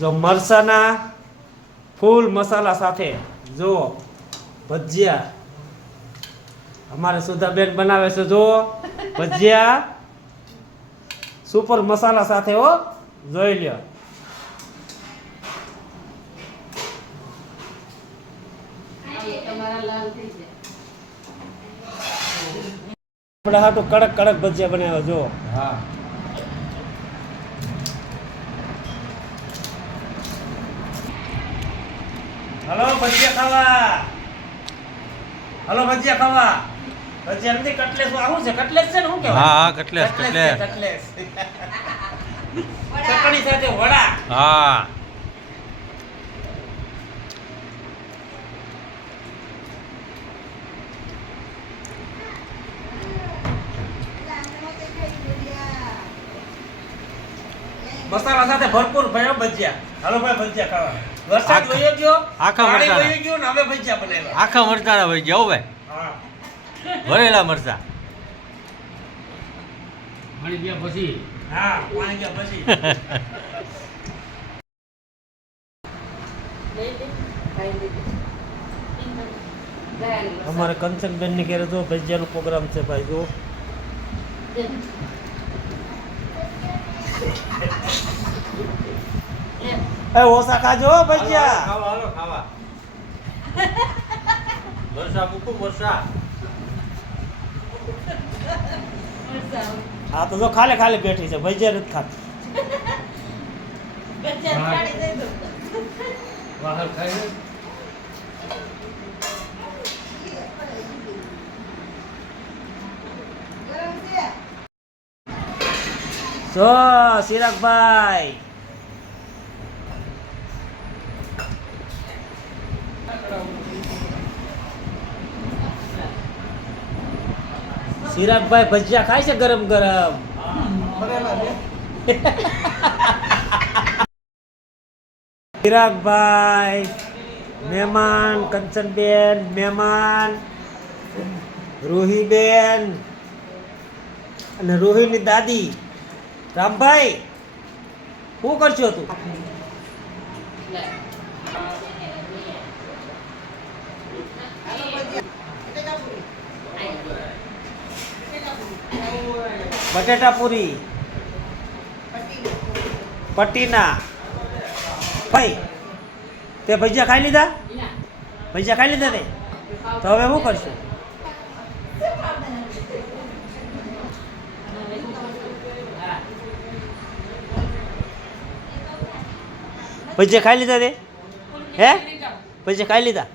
જો મરસાના ફૂલ મસાલા સાથે જો ભજીયા અમારે સુધાબેન બનાવે છે જો ભજીયા સુપર મસાલા સાથે હો જોઈ લ્યો આપણે હાટું કડક કડક ભજીયા બનાવ્યા જો હા હલો ભજીયા ખાવા હલો ભજીયા ખાવા ભજીયા નથી કટલેસ આવું છે કટલેસ છે ને શું કહેવાય હા કટલેસ કટલેસ કટલેસ ચટણી સાથે વડા હા મસાલા સાથે ભરપૂર ભાઈ ભજીયા હાલો ભાઈ ભજીયા ખાવા વરસાદ વયો ગયો આખા પાણી મરચાં. વયો ગયો ને હવે ભજીયા બનાવ્યા આખા મરચાના ભાઈ જાઓ ભાઈ હા ભરેલા મરચા પાણી ગયા પછી હા પાણી ગયા પછી અમારે કંચનબેન ની ઘરે જો ભજીયાનો પ્રોગ્રામ છે ભાઈ જો એ ઓસા ખાજો હો ભજીયા ખાવા હાલો ખાવા મરચા મૂકું મરચા હા તો જો ખાલે ખાલે બેઠી છે ભજીયા નથી ખાતી બહાર ખાઈ જો ચિરાગભાઈ ચિરાગભાઈ ભજીયા ખાય છે ગરમ ગરમ ચિરાગભાઈ મહેમાન કંચનબેન મહેમાન રૂહીબેન અને રૂહીની દાદી રામભાઈ શું કરશો તું બટેટા પૂરી પટીના ભાઈ તે ભજીયા ખાઈ લીધા ભજીયા ખાઈ લીધા તે તો હવે શું કરશું ભજીયા ખાઈ લીધા તે હે ભજીયા ખાઈ લીધા